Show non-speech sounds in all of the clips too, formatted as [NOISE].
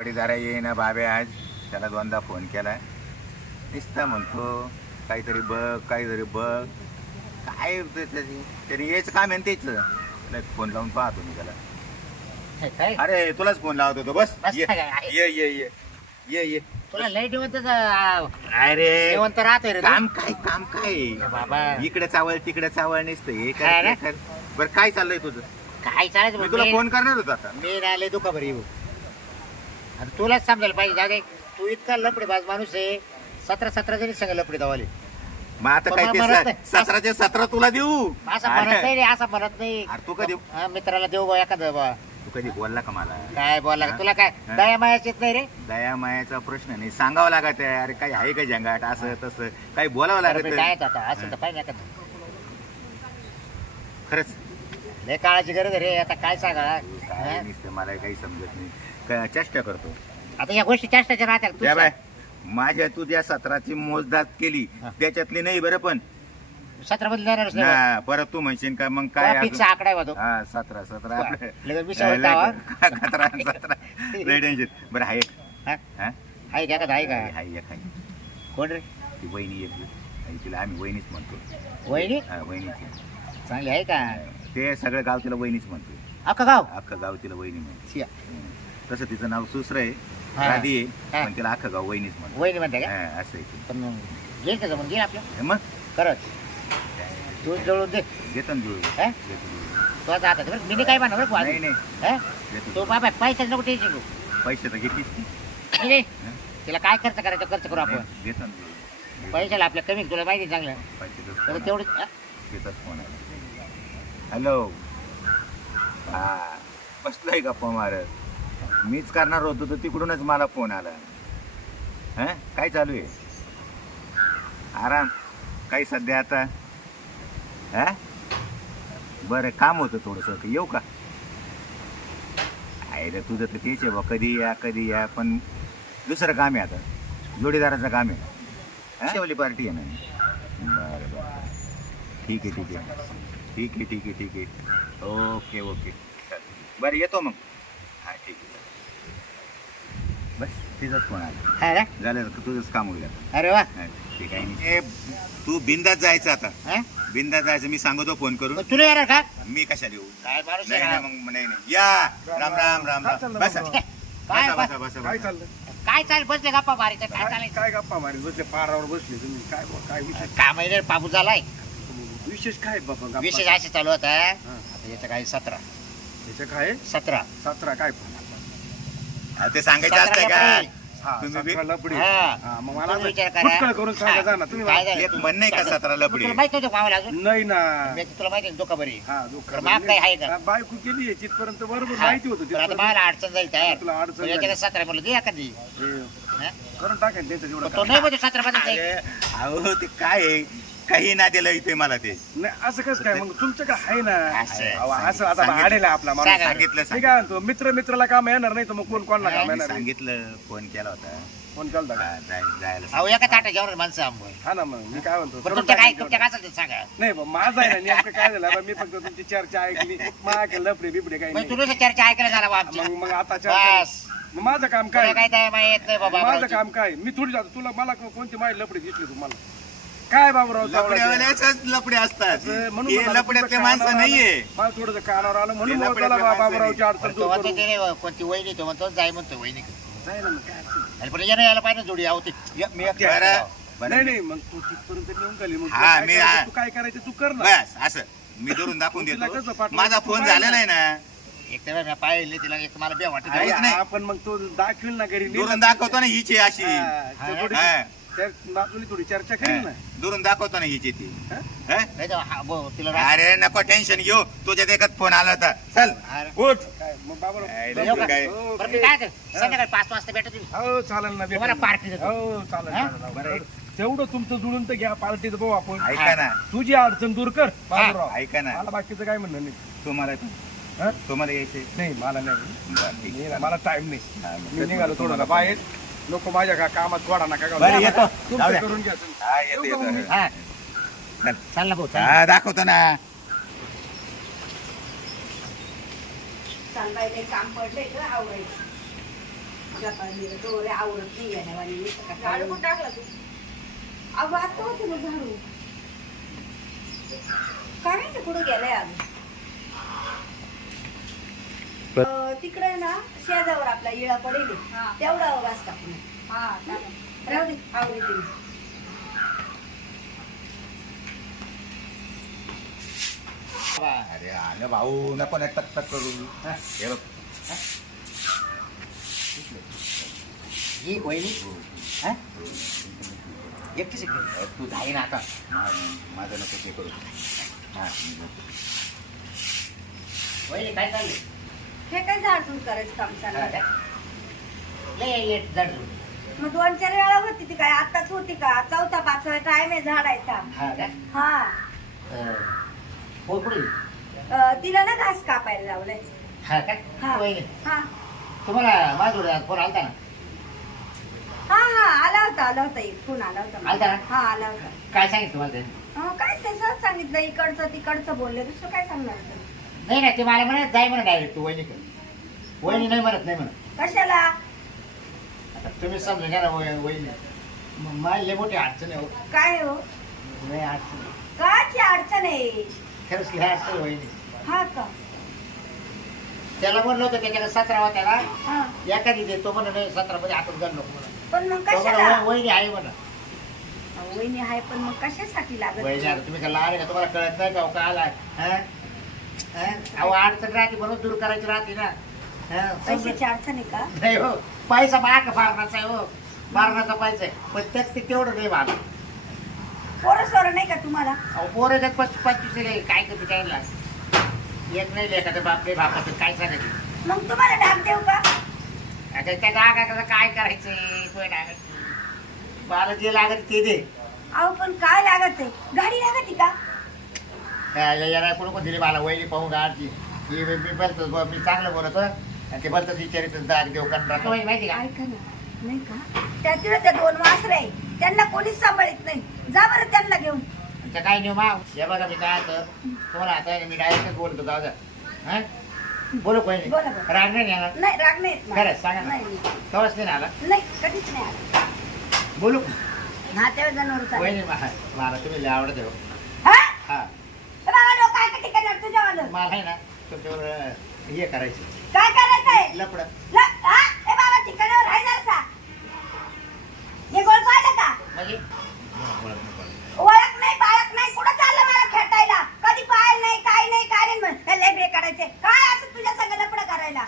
पडीदारा येईना बाबे आज. त्याला दोनदा फोन केला नुसतं म्हणतो काहीतरी बघ काहीतरी बघ. काय त्याने यायचं काम आहे ना त्याचं. त्याला फोन लावून पाहतो मी त्याला. काय? अरे तुलाच फोन लावत होतो बस. बस ये. काय? ये ये ये. ये ये. तुला लय निवंत अरे निवंत राहतोय रे तू. काम काय काम काय? बाबा. इकडे चावळ तिकडे चावळ नसतं. हे काय रे? बरं काय चाललंय तुझं? काय चालायचं मी? तुला फोन करणार होता आता. मी राहिले दुखा बरी येऊ आणि तुलाच समजायला पाहिजे दे तू इतका लपडे बाज माणूस आहे. सतरा सतरा जणी सगळं लपडे दावाले मग आता काय ते मला स- सतराचे सतरा तुला देऊ. असं म्हणत अरे. नाही रे असं म्हणत नाही. अरे तू कधी हा, मित्राला देऊ बा एखादं बा. तू कधी बोलला का मला? काय बोलला हा? तुला काय हा? दया मायाच येत नाही रे? दया मायाचा प्रश्न नाही. सांगावं लागत आहे अरे काही आहे का जंगाट? असं तसं. काही बोलावं बरं, लागत. काय आता असं तर पाहिजे एखादं. खरंच. लय काळाची गरज आहे रे आता काय सांगा? काय? नुसतं मला काही समजत नाही. काय चेष्टा करतो आता या गोष्टी चेष्टाच्या राहत्या त्या बाय. माझ्या तू ज्या सतराची मोजदात केली हा. त्याच्यातली नाही बरं पण सतरा हा, परत तू म्हणशील का मग काय फिक्स अजून? आकडा आहे बा तो हा सतरा सतरा वा, लगेच लावा. सतरा सतरा [LAUGHS] लय टेन्शन बरं आहे हा? हा? आहे का एखादं आहे का आहे, आहे, एक आहे. कोण रे ती वहिनी येते आणि तिला आम्ही वहिनीच म्हणतो वहिनी हा, वहिनीची चांगली आहे का ते सगळं गाव तिला वहिनीच म्हणतो अख्खा गाव अख्खं गाव तिला वहिनी म्हणतो शिया. हम्म. तसं तिचं नाव सुसरं आहे हा. राधी आहे हा. पण तिला अख्खं गाव वहिनीच म्हणतो वहिनी म्हणते का हा, असं आहे ते. पण मग घेईल का जमून घे आपलं हे मग खरंच तू जवळून दे घेतो ना जुळवून. हा? घेतो जुळवून. तो आता आता बरं मी नाही काय म्हणा बरं नाही बुवा. नाही हा? घेतो तो बाबा पैसे नको टेन्शन घेऊ पैसे तर घेतीस ती. नाही, नाही. तिला काय खर्च करायचं खर्च करू आपण घेतो ना जुळवून. पैशाला आपल्या कमी तुला माहिती आहे चांगलं पैशाचाच तर फोन आला. तेवढं हा? घेतच फोन आला हॅलो हा बसलोय गप्पा मारत मीच करणार होतो तर तिकडूनच मला फोन आला. हा? काय चालू आहे? आराम? काही सध्या आता? हा? बरं काम होतं थोडंसं. येऊ का? आहे रे तुझं तर तेच आहे बा. कधी या कधी या पण दुसरं काम आहे आता. जोडीदाराचं काम आहे? शेवली पार्टी आहे ना. बरं बरं. ठीक आहे ठीक आहे. ठीक आहे ठीक आहे ठीक आहे. Okay okay. बरं येतो मग. बस तिचाच फोन आला हा रे? झालं का तुझंच काम होईल आता. अरे वा. हा, ठीक आहे नाही ए, तू बिंदात जायचं आता. हा? बिंदात जायचं मी सांगतो फोन करून. मग तुला येणार का? मी कशाला येऊ? काय माणूस नाही आहे? मग नाही नाही. या! राम राम राम काय राम चाललं बसा बाबा? काय बसा बसा बसा. काय बसा. चाललं? काय चालेल? बसले गप्पा मारायचं काय काय चालेल काय गप्पा मारी बसले पारावर बसले तुम्ही. काय बुवा, काय विशेष? का महिने बाबू झालाय. विशेष काय बाबा गप्पा? विशेष असे चालू होता हा. आता याचं काय सतरा. याचं काय सतरा. सतरा काय ते सांगायचं सतरा असतं का. हा तुम्ही बी- लपडी हा. मग मला तुम्ही विचार करा. फुटकळ करून सांगा जा ना तुम्ही काय मला- झालं? एक म्हण नाही का सतरा लपडी तुला माहीत नव्हतं मावाला अजून नाही ना मी तुला माहिती आहे दुखा बरी हा दुःख तर माप काय आहे का? बायको केली आहे तिथपर्यंत बरोबर. माहिती होतं तर आता तिथपर्यंत. मला अडचण जाईल तयार अडचण याच्याकडे. सतरा म्हणलं दे एखादी हे, हा? करून टाकेल त्यांचं जेवढं पण तो काम. नाही म्हणजे सतरा मध्ये जाईल अरे, अहो ते काय आहे काही ना दिलं इथे मला ते. नाही असं कसं काय? मग तुमचं काय आहे ना? असं आहे. अहो, असं आता सांगितलं. आडेला आपला माणूस. सांगा. सांगितलं मी काय म्हणतो मित्र मित्राला काम येणार नाही तर मग कोण कोणाला काम येणार नाही? सांगितलं फोन केला होता. फोन केलता का? हा, जाय- जायला अहो एका ताटा जेवण माणसं आंबोय हा ना मग मी काय म्हणतो पण करून तुमच्या काय तुमच्या सांगा नाही बा, माझं आहे ना नेमकं काय झालं बा, मी फक्त तुमची चर्चा ऐकली. माझ्या लपडे बिपडे काही म्हणजे नाही. तुला चर्चा ऐकायला झाला बा आमची मग मग आता चर्चा बस. मग माझं काम तुला काय? काय काय माहीत येत नाही बाबा माझं. काम काय? मी थोडी जातो. तुला मला को- कोणती माझी लपडी दिसली तुम्हाला? काय बाबूराव? लपड्यावाल्याच्याच लपडे असतात. असं म्हणून हे लपड्यातले माणसं कानावर नाहीये. आलं, मला थोडं कानावर आलं म्हणून हे मग लपड्यातले त्याला माणसं बाबूरावची नाही. अडचण पण तो दूर म्हणतो करू. ते नाही, कोणती वहिनी तो? म्हणतो जाय म्हणतो वहिनी. जाय ना मग, काय अडचण? नाही. अरे पण येणं यायला पाहिजे ना जोडी आहो ती. मी बरं. नाही नाही मग तू तिथपर्यंत नेऊन गेली. मग हा, तुला काय मी- करायचं, हा. तू काय करायचं? तू कर ना. बस असं. मी धरून [LAUGHS] दाखवून तिला कसं देतो? माझा तू फोन पाहिलं झाला नाही ना. एक तर मी पाहिले तिला एक मला बे वाटत नाही. आपण मग तो दाखवील ना घरी. दाखवतो ना हिची अशी. हा, तो थोडी-. त्या नातूनी थोडी चर्चा करेल ना. दुरून दाखवतो ना हिची ती हा? हा? नाही तर हा, बो, तिला रा- अरे नको टेन्शन घेऊ तुझ्या देखत फोन आला होता चल अरे, उठ काय मग बाबा काय येऊ का? काय? हो, बरं मी काय करतो? संध्याकाळी पाच वाजता भेटत तुम्ही हो चालेल ना तुम्हाला भेटेल ना. पार्टी देतो. हो चालेल हा? चालेल. बरं तेवढं तुमचं जुळून तर घ्या पार्टीचं भाऊ आपण ऐका ना तुझी अडचण दूर कर बाबूराव ऐका ना मला बाकीचं काय म्हणणं नाही तुम्हाला हा? तुम्हाला यायचे नाही मला नाही बरं, ठीक नाही मला टाइम नाही मी निघालो थोडं बाहेर नको माझ्या का कामात गोडा नका घालू. बरं, येतो. तुमचं जाऊ द्या. करून घ्या तुम्ही. हा, येतो, येऊ का येतो. मग? हा चल. चाल ना भाऊ चाल. हा दाखवतो ना काम पडले तर आवडायचं डोळे आवरत नाही का झाडू टाकला तू अगं आता होते ना झाडू काय माहिती कुठं गेलाय अगं अं, तिकडे ना शेजावर आपला इळा पडेल. हा. तेवढा वाज टाकून हा टाक. राहू दे आवडते तिने अरे आलं भाऊ नको ना टक टक करू. हा, हे बघ. ही. वहिनी? हा? एकटीच इकडे. अरे तू जाई ना आता. मा- माझं नको ते करू. हा, वहिनी काय चाललंय? हे काय झाडझूड करायचं काम चाललं. मग दोन चार वेळा होती ती काय? आताच होती का? चौथा पाचवा टाइम आहे झाडायचा. हा? हा. अं, तिला ना घास कापायला लावलंय. हा हा. हा. तुम्हाला माझ्या फोन आलता ना? हा हा. आला होता आला होता. एक फोन आला होता मला. आलता ना? हा आला होता. काय सांगितलं तुम्हाला अं, काय सांगितलं. इकडचं तिकडचं बोलले. दुसरं काय सांगणार होतं? नाही नाही ते मला म्हणत जाय म्हणा डायरेक्ट तू वहिनी कर वहिनी नाही म्हणत नाही म्हणत. कशाला? आता तुम्ही समजून घ्या ना वह- वहिनी. माझी लय मोठी अडचण आहे हो. काय हो? लय अडचण आहे. काची अडचण आहे? खरंच लय अडचण आहे वहिनी. हा का? त्याला म्हणलं होतं त्याच्याकडे सतरावा त्याला हा. एखादी दे तो म्हणा नाही सतरा मध्ये हातात घाल नको पण मग तो म्हणा, कशाला? वह- वहिनी आहे म्हणा वहिनी आहे पण मग कशासाठी लागत वहिनी आता तुम्ही का लहान आहे का? तुम्हाला कळत नाही का हो, का आलाय? हा? अहो अडचण राहते म्हणून दूर करायची राहते ना. हा, समजून- पैशाची अडचण आहे का? नाही हो पैसा माग फारणाचा आहे हो. मारण्याचा पैसा आहे. पण त्यात ते तेवढं नाही मला पोरं सोरं नाही का तुम्हाला? अहो पोरं जर पंचवीस पंचवीस आहे, काय करते काय लाग एक नाही लेखाचं बाप नाही बापाचं काय सांगायचं? मग तुम्हाला डाग देऊ का? आता त्या डागाचं काय करायचंय तो डागाची मला जे लागत ते दे. अहो पण काय लागत आहे? गाडी लागत का? याला कोण कोण दिली मला वहिनी पाहून ही मी मी बोलतो ब- मी चांगलं बोलतो आणि ते बोलतो विचारित दाग देऊ माहिती का? ऐका ना नाही का? त्या तिला त्या दोन वासरे आहे त्यांना कोणीच सांभाळत नाही. जा बरं त्यांना घेऊन. त्या काय नेऊ माव? हे बघा मी काय आता तुम्हाला आता मी डायरेक्टच बोलतो जाऊ द्या. हा? बोलू कोणी? बोला, बोला. राग नाही येणार? नाही राग नाही येत मला. खरंच, सांगा ना. नाही नाही. कवच नाही आला? नाही कधीच नाही आला. बोलू. हा त्या जनावर चालेल. मा- मला तुम्ही लय आवडत हो हा हा ए बाबा, डोकं आहे का ठिकाणी तुझ्या वालं? मला आहे ना तुमच्यावर हे करायचं काय करायचंय लपड ल- हा? ए बाबा ठिकाणावर राहाय जरासा. हे गोळ पाहिलं का म्हणजे ओळख नाही बाळख नाही कुठं चाललं मला खेटायला कधी पाहायला नाही काय नाही काय नाही म्हण. हे लेबरे काढायचे काय असं तुझ्या संग करायला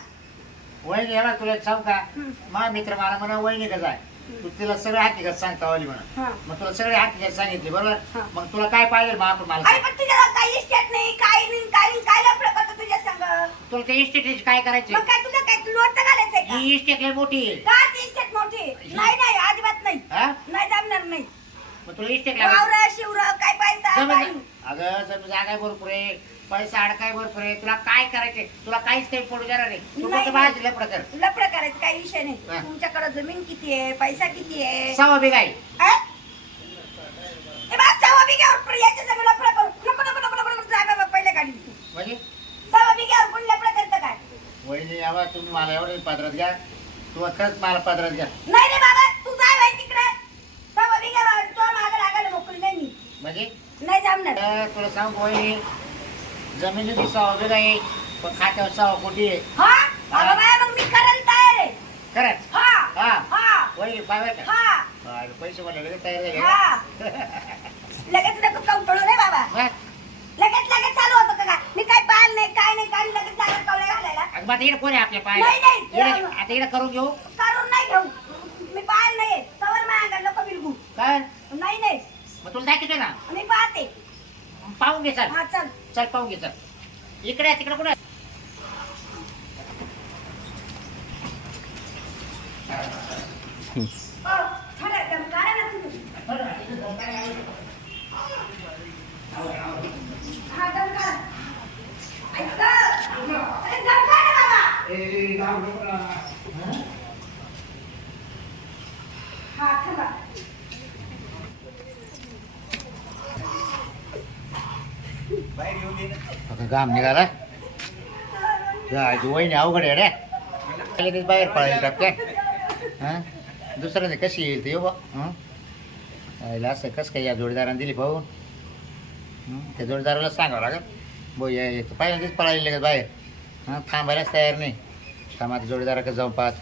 वहिनी तुला एक सांगू का हम्म. मा मित्र मला म्हणा वहिनी कसं आहे तू तिला सगळे हकीकत सांगता वाली म्हणा हा. मग तुला सगळे हकीकत सांगितली हा. बरोबर मग तुला काय पाहिजे मग आपण मला अरे सांग. पण तुझ्या काही इस्टेट नाही काय नाही काय नाही काय लपडं करतो तुझ्या संग? तुला ते इस्टेट काय करायचे मग काय तुझं काय तू लोटचं घालायचंय का? ही इस्टेट लय मोठी आहे. का ती इस्टेट मोठी नाही नाही अजिबात नाही. हा? नाही जमणार नाही. मग तुला इस्टेट वावर शिवर काय पैसा. अगं समजा जागा भरपूर आहे. पैसा अडकाय भरपूर आहे. तुला काय करायचे तुला काहीच काही पडू देणार नाही. तू नाही, फक्त नाही. लफडं करायचं काही विषय नाही. हा. तुमच्याकडे जमीन किती आहे? पैसा किती आहे? सहा बिघाई अ? ए बा, याच्या संग लफडं करू. नको, नको, नको, नको, नको, जा बाबा, पहिल्या गाडीत तू. म्हणजे सव्वा बिघ्यावर कोणी लफडं करतं काय? यावा तुम्ही मला एवढं पदरात घ्या तुम्हाला खरंच मला पदरात घ्या नाही रे बाबा, तू जाय बाई तिकडे. तुला मागं लागायला मोकळी नाही मी. म्हणजे नाही जमणार. तुला सांगू वहिनी जमिनीची सहा बिघाई पण खात्यावर सहा कोटी आहे हा? बाया, मग मी करायला तयार आहे. खरंच हा, हा हा, वहिनी पाहिजे का हा, हा, पैसे मला लगेच तयार झाले हा. लगेच नको कवटळू रे बाबा हा? लगेच लगेच चालू होतं का काय? मी काय पाहिलं नाही काय नाही काय नाही, लगेच जागा कवड्या घालायला अगं मग आता इकडे कोण आहे आपल्या पाय नाही, नाही. आता इकडे करून घेऊ. करून नाही घेऊ. मी पाहिलं नाही तवर माझ्या नको बिलगू. काय? नाही नाही. मग तुला दाखवतो ना? मी पाहते. पाहून घे चल. हा चल. चल पाहून घे चल. इकडे आहे, तिकडे कुठे ओ, थोडं दम काढा ना तुम्ही. हा, दम काढा. ऐक गं. अरे, दम काढा आता काम निघाला वहिनी अवघड आहे रे. लगेच बाहेर पळायला टाकते. हां? दुसऱ्याने कशी येईल ते येऊ बा असं कसं काय या जोडीदाराने दिली पाहून त्या जोडीदाराला सांगावं लागेल. बो या पहिल्यांदाच पळायला लगेच बाहेर. हां थांबायलाच तयार नाही. समाज जोडीदाराकडे जाऊन पाहत